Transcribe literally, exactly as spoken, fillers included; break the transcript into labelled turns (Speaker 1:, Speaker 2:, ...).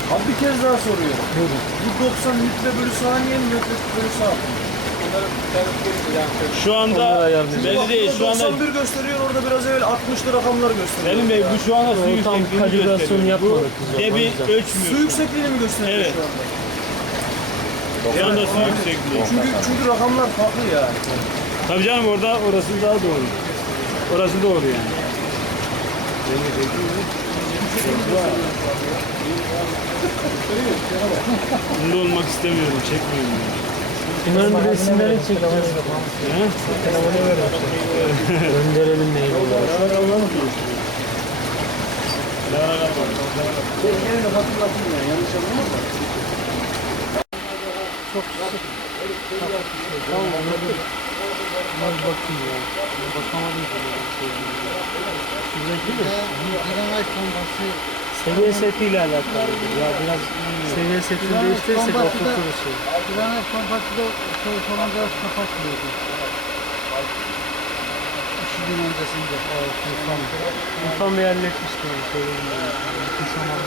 Speaker 1: Abi bir kez daha soruyorum. Bu doksan litre bölü saniye mi metre bölü saat mi?
Speaker 2: Şu anda belli değil. Şu anda
Speaker 1: doksan bir gösteriyor, orada biraz evvel altmışlı rakamlar gösteriyor.
Speaker 2: Selim Bey bu şu anda su
Speaker 3: O tam
Speaker 2: yüksekliğini
Speaker 3: kalibrasyon
Speaker 2: gösteriyor.
Speaker 3: yapmadık biz.
Speaker 2: Bu debi
Speaker 3: yapamayacağız.
Speaker 2: ölçmüyor.
Speaker 1: Su yüksekliğini mi gösteriyor
Speaker 2: Evet.
Speaker 1: şu anda?
Speaker 2: Şu anda su yüksekliği.
Speaker 1: Çünkü, çünkü rakamlar farklı yani.
Speaker 2: Tabii canım orada orası daha doğru. Orası doğru yani. Bunda olmak istemiyorum, çekmiyorum yani.
Speaker 3: Bunların bir resimlerini çekeceğiz.
Speaker 2: He?
Speaker 3: Telefonu vermişler. Gönderelim mail olarak.
Speaker 1: Ben gene de hatırlatayım yani, yanlış anlamadım.
Speaker 3: Çok sık. Tamam anladım. Ben bakayım ya. Ben bakamadım ki. Şuradaki mi?
Speaker 4: Direnç bombası.
Speaker 3: Seviye setiyle alakalı. Ya biraz seviye setini değiştirirsek oturturuz şey.
Speaker 4: Direnç bombası da şey falan biraz kapatmıyordu. İki gün öncesinde.
Speaker 3: Evet, Tufan. Tufan bir halletmişti onu söyledim ben. Tufan